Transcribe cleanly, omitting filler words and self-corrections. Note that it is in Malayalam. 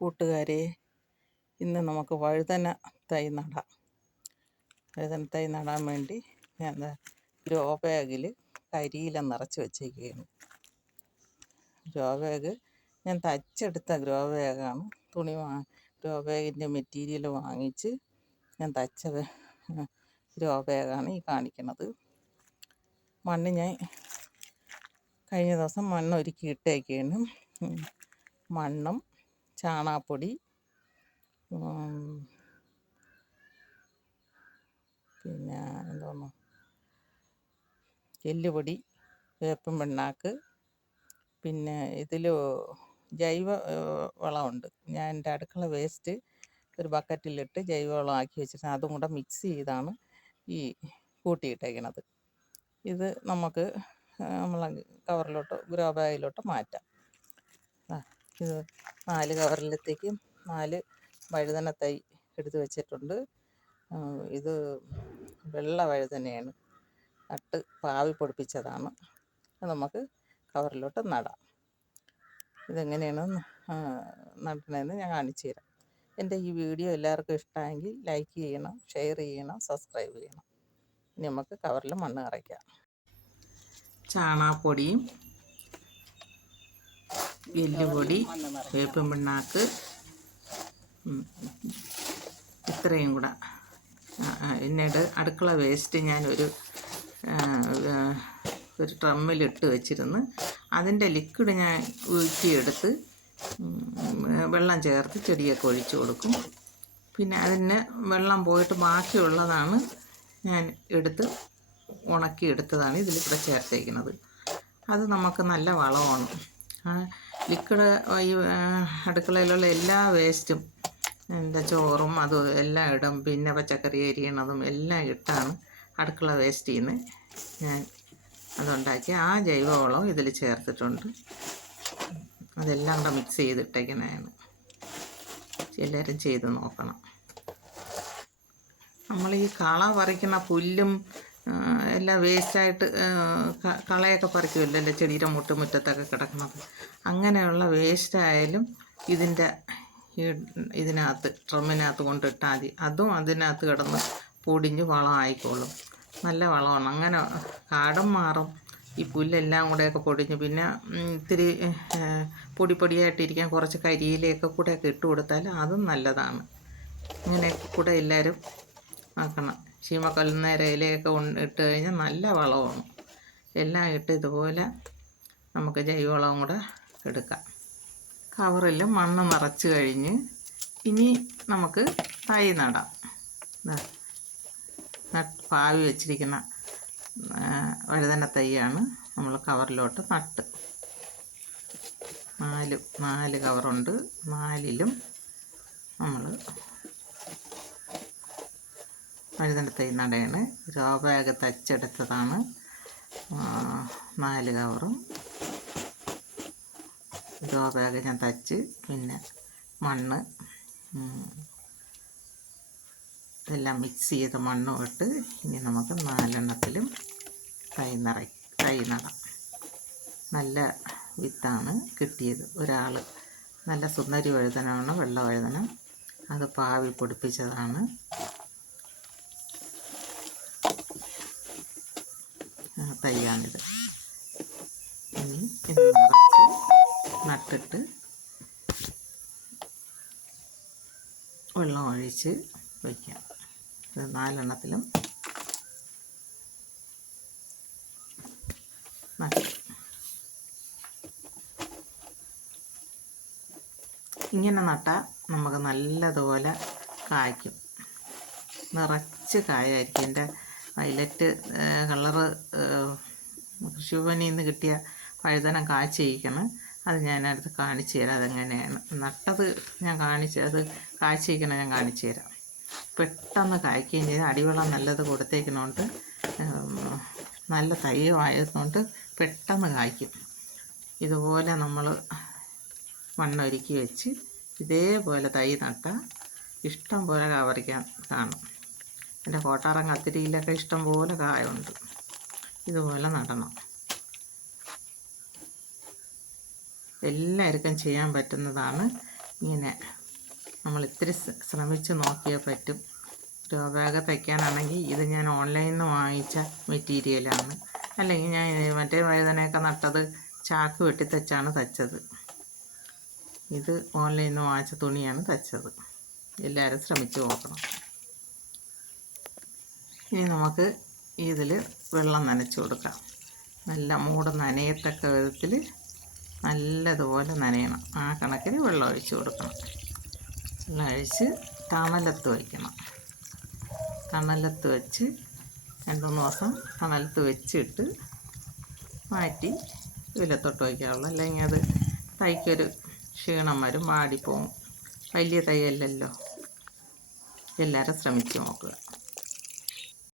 കൂട്ടുകാരെ, ഇന്ന് നമുക്ക് വഴുതന തൈ നടാം. വഴുതന തൈ നടാൻ വേണ്ടി ഞാൻ ഗ്രോ ബാഗിൽ കരിയില നിറച്ച് വെച്ചേക്കുകയാണ്. ഗ്രോ ബാഗ് ഞാൻ തച്ചെടുത്ത ഗ്രോ ബാഗാണ്. ഗ്രോ ബാഗിൻ്റെ മെറ്റീരിയൽ വാങ്ങിച്ച് ഞാൻ തച്ച ഗ്രോ ബാഗാണ് ഈ കാണിക്കുന്നത്. മണ്ണ് ഞാൻ കഴിഞ്ഞ ദിവസം മണ്ണ് ഒരുക്കി ഇട്ടേക്കാണ്. മണ്ണും ചാണകപ്പൊടി, പിന്നെ എന്തോന്നു, എല്ലുപൊടി, വേപ്പും പിണ്ണാക്ക്, പിന്നെ ഇതിൽ ജൈവ വളമുണ്ട്. ഞാൻ എൻ്റെ അടുക്കള വേസ്റ്റ് ഒരു ബക്കറ്റിലിട്ട് ജൈവവളമാക്കി വെച്ചിട്ട് അതും കൂടെ മിക്സ് ചെയ്താണ് ഈ കൂട്ടിയിട്ടേക്കണത്. ഇത് നമുക്ക് നമ്മളെ കവറിലോട്ട് ഗ്രോ ബാഗിലോട്ട് മാറ്റാം. ഇത് 4 കവറിലത്തേക്കും 4 വഴുതന തൈ എടുത്ത് വെച്ചിട്ടുണ്ട്. ഇത് വെള്ള വഴുതനയാണ്, നട്ട് പാവി പൊടിപ്പിച്ചതാണ്. അത് നമുക്ക് കവറിലോട്ട് നടാം. ഇതെങ്ങനെയാണ് നടണതെന്ന് ഞാൻ കാണിച്ചു തരാം. എൻ്റെ ഈ വീഡിയോ എല്ലാവർക്കും ഇഷ്ടമെങ്കിൽ ലൈക്ക് ചെയ്യണം, ഷെയർ ചെയ്യണം, സബ്സ്ക്രൈബ് ചെയ്യണം. ഇനി നമുക്ക് കവറിൽ മണ്ണ് നിറയ്ക്കാം. ചാണകപ്പൊടിയും എല്ലുപൊടി, വേപ്പും പിണ്ണാക്ക്, ഇത്രയും കൂടെ. എന്നിട്ട് അടുക്കള വേസ്റ്റ് ഞാനൊരു ഡ്രമ്മിലിട്ട് വെച്ചിരുന്ന് അതിൻ്റെ ലിക്വിഡ് ഞാൻ ഊറ്റിയെടുത്ത് വെള്ളം ചേർത്ത് ചെടിയൊക്കെ ഒഴിച്ചു കൊടുക്കും. പിന്നെ അതിന് വെള്ളം പോയിട്ട് ബാക്കിയുള്ളതാണ് ഞാൻ എടുത്ത് ഉണക്കിയെടുത്തതാണ് ഇതിലിവിടെ ചേർത്തേക്കുന്നത്. അത് നമുക്ക് നല്ല വളമാണ്. ലിക്വിഡ് ഈ അടുക്കളയിലുള്ള എല്ലാ വേസ്റ്റും, എൻ്റെ ചോറും അതും എല്ലാം ഇടും. പിന്നെ പച്ചക്കറി അരിയണതും എല്ലാം ഇട്ടാണ് അടുക്കള വേസ്റ്റിൽ നിന്ന് ഞാൻ അതുണ്ടാക്കി. ആ ജൈവവളം ഇതിൽ ചേർത്തിട്ടുണ്ട്. അതെല്ലാം കൂടെ മിക്സ് ചെയ്തിട്ടേക്കുന്നതാണ്. എല്ലാവരും ചെയ്ത് നോക്കണം. നമ്മൾ ഈ കള പറിക്കുന്ന പുല്ലും എല്ലാം വേസ്റ്റായിട്ട് കളയൊക്കെ പറിക്കുമല്ലോ ചെടിയുടെ മുറ്റത്തൊക്കെ കിടക്കുന്നത്. അങ്ങനെയുള്ള വേസ്റ്റായാലും ഇതിനകത്ത് ഡ്രമ്മിനകത്ത് കൊണ്ടിട്ടാൽ മതി. അതും അതിനകത്ത് കിടന്ന് പൊടിഞ്ഞ് വളമായിക്കോളും. നല്ല വളമാണ്. അങ്ങനെ കാടും മാറും. ഈ പുല്ലെല്ലാം കൂടെയൊക്കെ പൊടിഞ്ഞ് പിന്നെ ഇത്തിരി പൊടിയായിട്ടിരിക്കാൻ കുറച്ച് കരിയിലയൊക്കെ കൂടെയൊക്കെ ഇട്ട് കൊടുത്താൽ അതും നല്ലതാണ്. ഇങ്ങനെയൊക്കെ കൂടെ എല്ലാവരും ആക്കണം. ചീമക്കല്ലുന്നേര ഇലയൊക്കെ ഇട്ട് കഴിഞ്ഞാൽ നല്ല വളമാണ്. എല്ലാം ഇട്ട് ഇതുപോലെ നമുക്ക് ജൈവവളം കൂടെ എടുക്കാം. കവറിൽ മണ്ണ് നിറച്ച് കഴിഞ്ഞ് ഇനി നമുക്ക് തൈ നടാം. പാവി വെച്ചിരിക്കുന്ന വഴുതന തൈയാണ് നമ്മൾ കവറിലോട്ട് നട്ട്. 4 കവറുണ്ട്. 4ലും നമ്മൾ വഴുതന തൈ നടയാണ്. ഗ്രോ ബാഗ് തച്ചെടുത്തതാണ് 4 കവറും. ഗ്രോ ബാഗ് ഞാൻ തച്ച് പിന്നെ മണ്ണ് ഇതെല്ലാം മിക്സ് ചെയ്ത് മണ്ണും ഇട്ട് ഇനി നമുക്ക് 4എണ്ണത്തിലും തൈ നടാം. നല്ല വിത്താണ് കിട്ടിയത്. ഒരാൾ നല്ല സുന്ദരി വഴുതനമാണ്, വെള്ള വഴുതന. അത് പാവി പൊടിപ്പിച്ചതാണ്. തൈയാണിത്. ഇനി ഇത് നിറച്ച് നട്ടിട്ട് വെള്ളം ഒഴിച്ച് വയ്ക്കാം. ഇത് 4എണ്ണത്തിലും നട്ട് ഇങ്ങനെ നട്ടാൽ നമുക്ക് നല്ലതുപോലെ കായ്ക്കും. നിറച്ച് കായായിരിക്കും. എൻ്റെ വയലറ്റ് കളറ് കൃഷിഭവനിൽ നിന്ന് കിട്ടിയ വഴുതന കായ്ച്ചിരിക്കണം. അത് ഞാനടുത്ത് കാണിച്ചു തരാം. അതെങ്ങനെയാണ് നട്ടത് ഞാൻ അത് കായ്ച്ചിരിക്കണം ഞാൻ കാണിച്ചു തരാം. പെട്ടെന്ന് കായ്ക്കുകയും ചെയ്ത് അടിവെള്ളം നല്ലത് കൊടുത്തേക്കുന്നതുകൊണ്ട് നല്ല തൈയും ആയതുകൊണ്ട് പെട്ടെന്ന് കായ്ക്കും. ഇതുപോലെ നമ്മൾ മണ്ണൊരുക്കി വെച്ച് ഇതേപോലെ തൈ നട്ടാൽ ഇഷ്ടം പോലെ കാവറിക്കാൻ കാണും. എൻ്റെ കോട്ടാറം കത്തിരിയിലൊക്കെ ഇഷ്ടം പോലെ കായുണ്ട്. ഇതുപോലെ നടണം. എല്ലാവർക്കും ചെയ്യാൻ പറ്റുന്നതാണ്. ഇങ്ങനെ നമ്മൾ ഇത്തിരി ശ്രമിച്ച് നോക്കിയാൽ പറ്റും. ഗ്രോ ബാഗ് തയ്ക്കാനാണെങ്കിൽ ഇത് ഞാൻ ഓൺലൈനിൽ നിന്ന് വാങ്ങിച്ച മെറ്റീരിയലാണ്. അല്ലെങ്കിൽ ഞാൻ മറ്റേ വഴുതനയൊക്കെ നട്ടത് ചാക്ക് വെട്ടി തച്ചാണ് തച്ചത്. ഇത് ഓൺലൈനിൽ നിന്ന് വാങ്ങിച്ച തുണിയാണ് തച്ചത്. എല്ലാവരും ശ്രമിച്ച് നോക്കണം. ഇനി നമുക്ക് ഇതിൽ വെള്ളം നനച്ച് കൊടുക്കാം. നല്ല മൂട് നനയത്തക്ക വിധത്തിൽ നല്ലതുപോലെ നനയണം. ആ കണക്കിന് വെള്ളം ഒഴിച്ച് കൊടുക്കണം. വെള്ളം ഒഴിച്ച് തണലത്ത് വയ്ക്കണം. തണലത്ത് വെച്ച് 2-3 ദിവസം തണലത്ത് വെച്ചിട്ട് മാറ്റി വെയിലത്തോട്ട് വയ്ക്കാവുള്ളൂ. അല്ലെങ്കിൽ അത് തൈക്കൊരു ക്ഷീണം വരും, വാടിപ്പോവും. വലിയ തൈയല്ലല്ലോ. എല്ലാവരും ശ്രമിച്ച് നോക്കുക.